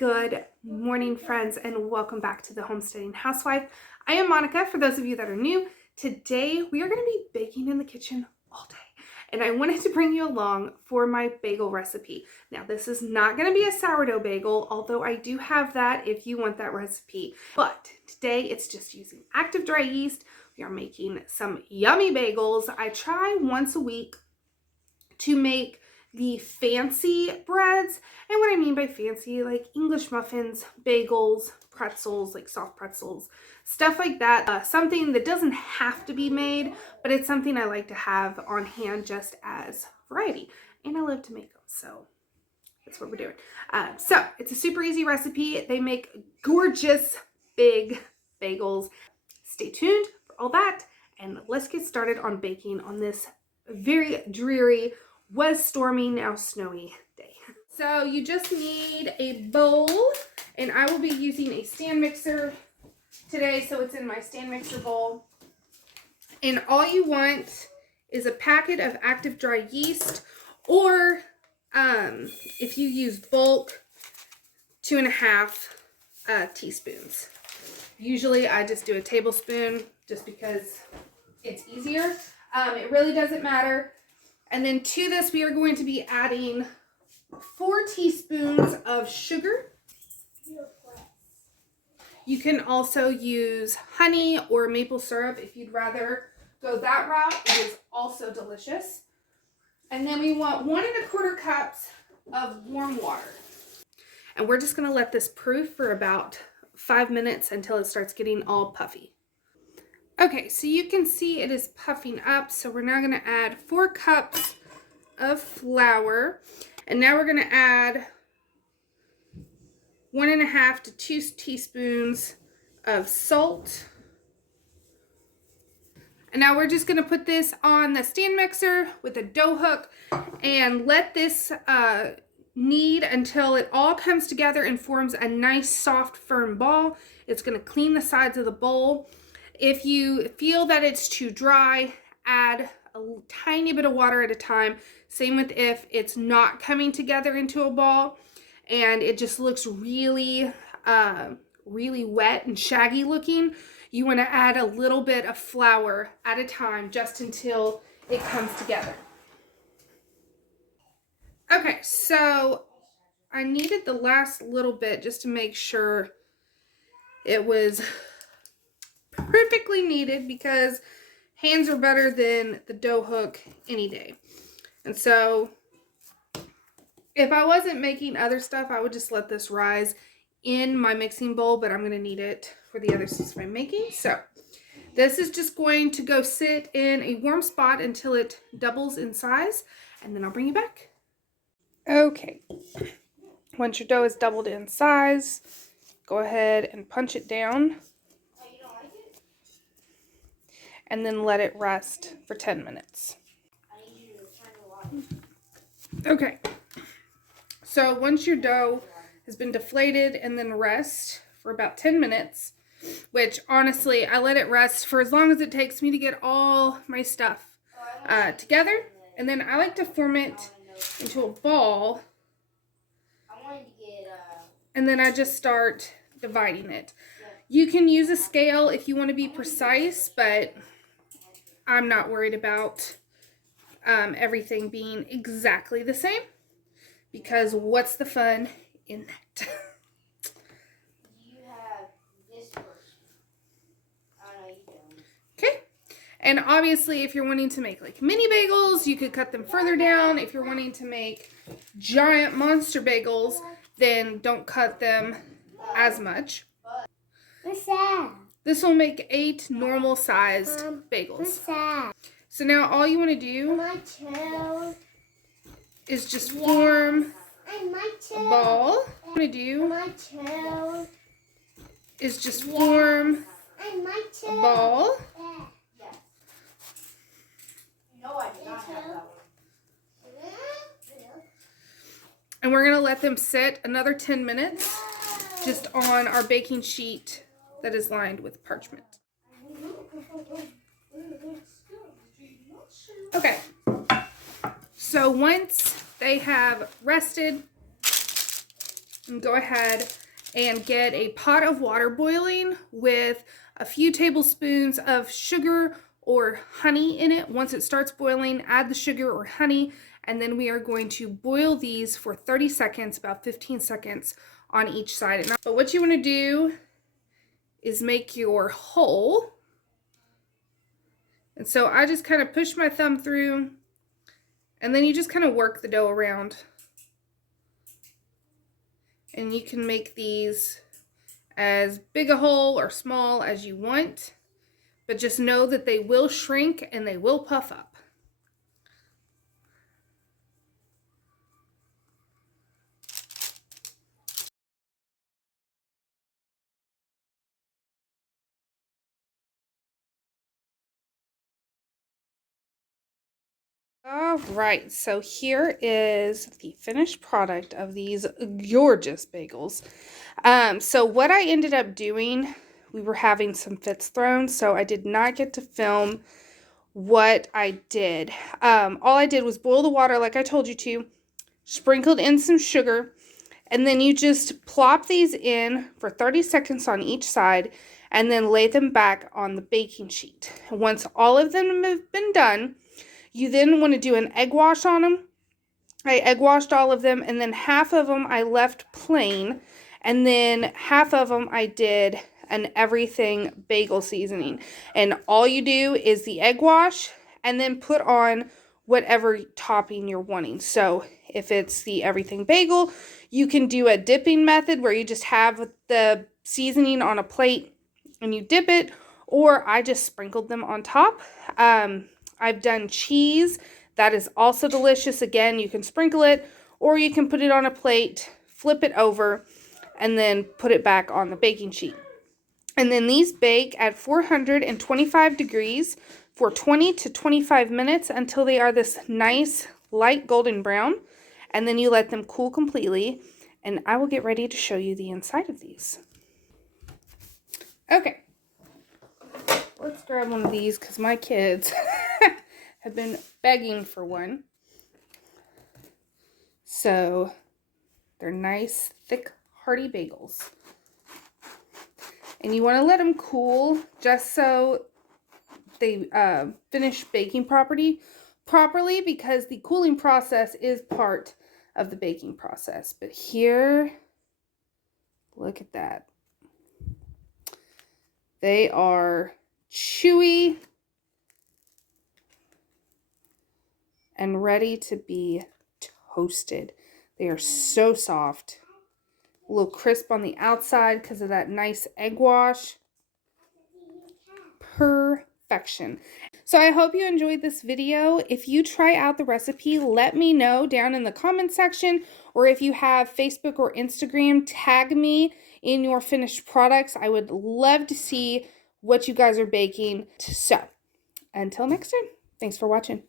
Good morning, friends, and welcome back to the Homesteading Housewife. I am Monica, for those of you that are new. Today, we are going to be baking in the kitchen all day, and I wanted to bring you along for my bagel recipe. Now, this is not going to be a sourdough bagel, although I do have that if you want that recipe. But today, it's just using active dry yeast. We are making some yummy bagels. I try once a week to make the fancy breads. And what I mean by fancy, like English muffins, bagels, pretzels, like soft pretzels, stuff like that. Something that doesn't have to be made, but it's something I like to have on hand just as variety. And I love to make them, so that's what we're doing. So it's a super easy recipe. They make gorgeous big bagels. Stay tuned for all that, and let's get started on baking on this very dreary, was stormy, now snowy day. So you just need a bowl, and I will be using a stand mixer today, so it's in my stand mixer bowl. And all you want is a packet of active dry yeast, or if you use bulk, 2.5 teaspoons. Usually I just do a tablespoon just because it's easier. It really doesn't matter. And then to this, we are going to be adding 4 teaspoons of sugar. You can also use honey or maple syrup if you'd rather go that route. It is also delicious. And then we want 1.25 cups of warm water. And we're just going to let this proof for about 5 minutes until it starts getting all puffy. Okay, so you can see it is puffing up, so we're now going to add 4 cups of flour, and now we're going to add 1.5 to 2 teaspoons of salt. And now we're just going to put this on the stand mixer with a dough hook and let this knead until it all comes together and forms a nice, soft, firm ball. It's going to clean the sides of the bowl. If you feel that it's too dry, add a tiny bit of water at a time. Same with if it's not coming together into a ball and it just looks really, really wet and shaggy looking. You want to add a little bit of flour at a time just until it comes together. Okay, so I needed the last little bit just to make sure it was perfectly kneaded, because hands are better than the dough hook any day. And so if I wasn't making other stuff, I would just let this rise in my mixing bowl, but I'm going to need it for the other stuff I'm making. So this is just going to go sit in a warm spot until it doubles in size, and then I'll bring you back. Okay, once your dough is doubled in size, go ahead and punch it down. And then let it rest for 10 minutes. Okay, so once your dough has been deflated and then rest for about 10 minutes, which honestly, I let it rest for as long as it takes me to get all my stuff together. And then I like to form it into a ball. And then I just start dividing it. You can use a scale if you want to be precise, but I'm not worried about everything being exactly the same, because what's the fun in that? You have this person. Oh, no, you don't. Okay, and obviously if you're wanting to make like mini bagels, you could cut them further down. If you're wanting to make giant monster bagels, then don't cut them as much. What's that? This will make 8 normal sized bagels. What's that? So now all you want to do is just form a ball. What you want to do is just form a ball. No, I did not have that one. And we're going to let them sit another 10 minutes just on our baking sheet that is lined with parchment. Okay, so once they have rested, And go ahead and get a pot of water boiling with a few tablespoons of sugar or honey in it. Once it starts boiling, add the sugar or honey, and then we are going to boil these for 30 seconds, about 15 seconds on each side. But what you want to do is make your hole. And so I just kind of push my thumb through, and then you just kind of work the dough around. And you can make these as big a hole or small as you want, but just know that they will shrink and they will puff up. All right, so here is the finished product of these gorgeous bagels. So what I ended up doing, we were having some fits thrown, so I did not get to film what I did. All I did was boil the water like I told you to, sprinkled in some sugar, and then you just plop these in for 30 seconds on each side and then lay them back on the baking sheet. And once all of them have been done, you then want to do an egg wash on them. I egg washed all of them, and then half of them I left plain, and then half of them I did an everything bagel seasoning. And all you do is the egg wash and then put on whatever topping you're wanting. So if it's the everything bagel, you can do a dipping method where you just have the seasoning on a plate and you dip it, or I just sprinkled them on top. I've done cheese. That is also delicious. Again, you can sprinkle it, or you can put it on a plate, flip it over, and then put it back on the baking sheet. And then these bake at 425 degrees for 20 to 25 minutes until they are this nice light golden brown. And then you let them cool completely. And I will get ready to show you the inside of these. Okay. Let's grab one of these because my kids have been begging for one. So they're nice, thick, hearty bagels. And you want to let them cool just so they finish baking properly because the cooling process is part of the baking process. But here, look at that. They are chewy and ready to be toasted. They are so soft. A little crisp on the outside because of that nice egg wash. Perfection. So I hope you enjoyed this video. If you try out the recipe, let me know down in the comment section, or if you have Facebook or Instagram, tag me in your finished products. I would love to see what you guys are baking. So until next time, thanks for watching.